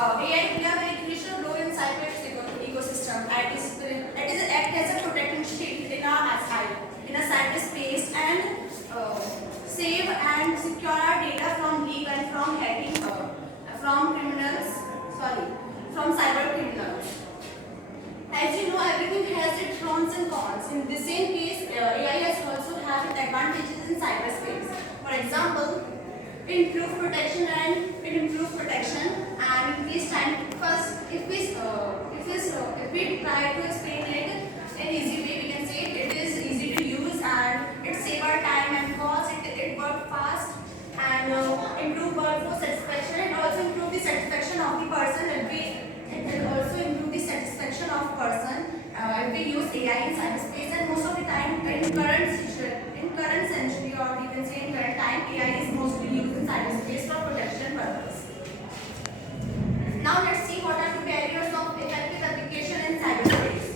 AI play a very crucial role in cyber ecosystem. It is act as a protecting shield in a cyberspace and save and secure our data from leak and from hacking, from criminals. Sorry, from cyber criminals. As you know, everything has its pros and cons. In the same case, AI has also have its advantages in cyberspace. For example, it improves protection and increase time. First, if we try to explain it in easy way, we can say it is easy to use and it save our time and cost. It works fast and improve workforce satisfaction and also improve the satisfaction of the person. It will also improve the satisfaction of person if we use AI in cyberspace. And most of the time in current century, or you can say in current time, AI is mostly used in cyberspace for protection purpose. Now let's see what are the barriers of effective application in cyberspace.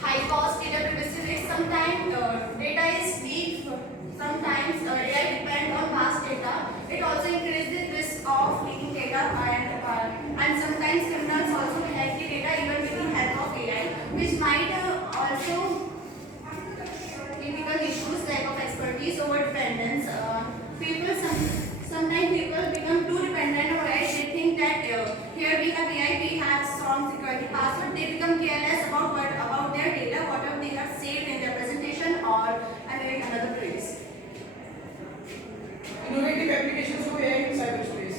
High cost data privacy risk. Sometimes data is leaked. Sometimes AI depend on vast data. It also increases risk of leaking data and sometimes criminals also hack the data even with the help of AI, which might also typical issues, lack of expertise, over dependence. Sometimes people become too dependent on AI. They think that here we have AI, we have strong security password. They become careless about their data, whatever they have saved in their presentation or another place. Innovative applications of AI in cyberspace.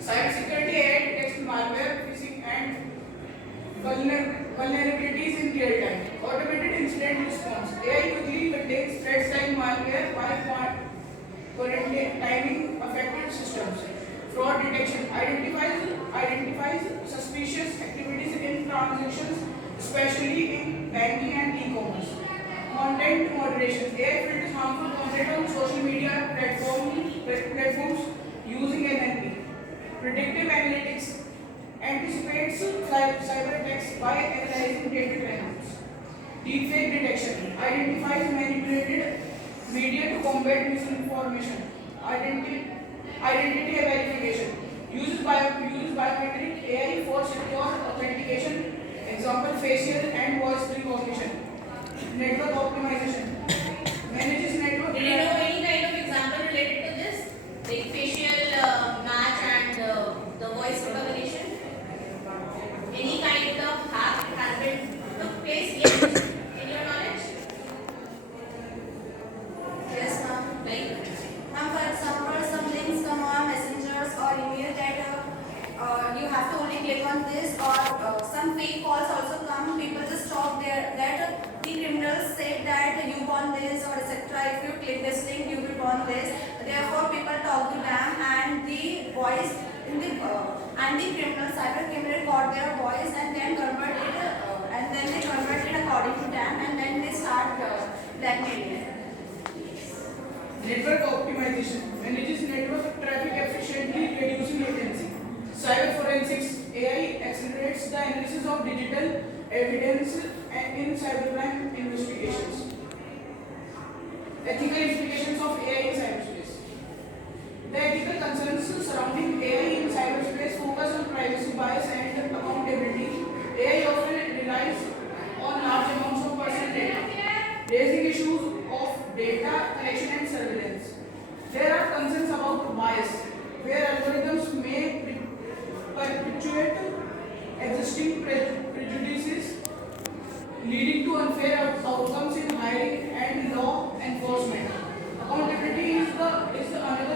Cybersecurity AI detects malware, phishing, and vulnerabilities in real time. Automated incident response. AI quickly detects threats like malware while quarantining affected systems. Fraud detection identifies suspicious activities in transactions, especially in banking and e-commerce. Content moderation. AI filters harmful content on social media platforms using NLP. Predictive analytics anticipates cyber attacks by analyzing data trends. Deepfake detection identifies manipulated media to combat misinformation. Identity verification uses biometric AI for secure authentication. Example: facial and voice recognition. Network optimization manages network. Do you know any kind of example related to this? Like facial match and the voice recognition? Any kind of hack has been took place yet in your knowledge? Yes, ma'am. Like, ma'am, for example, some links come on messengers or email that you have to only click on this, or some fake calls also come. People just talk there that the criminals said that you want this or etc. If you click this link, you will want this. Therefore, people talk to them, and the voice in the cyber criminal got their voice and then convert it, and then they convert it according to them, and then they start blackmailing. Network optimization manages network traffic efficiently, reducing latency. Cyber forensics AI accelerates the analysis of digital evidence in cybercrime investigations. Ethical implications of AI in cyberspace. The ethical concerns surrounding AI in cyberspace focus on privacy, bias, and accountability. AI often relies on large amounts of personal data, raising issues of data collection and surveillance. There are concerns about bias, where algorithms may perpetuate existing prejudices, leading to unfair outcomes in hiring and law enforcement. Accountability is another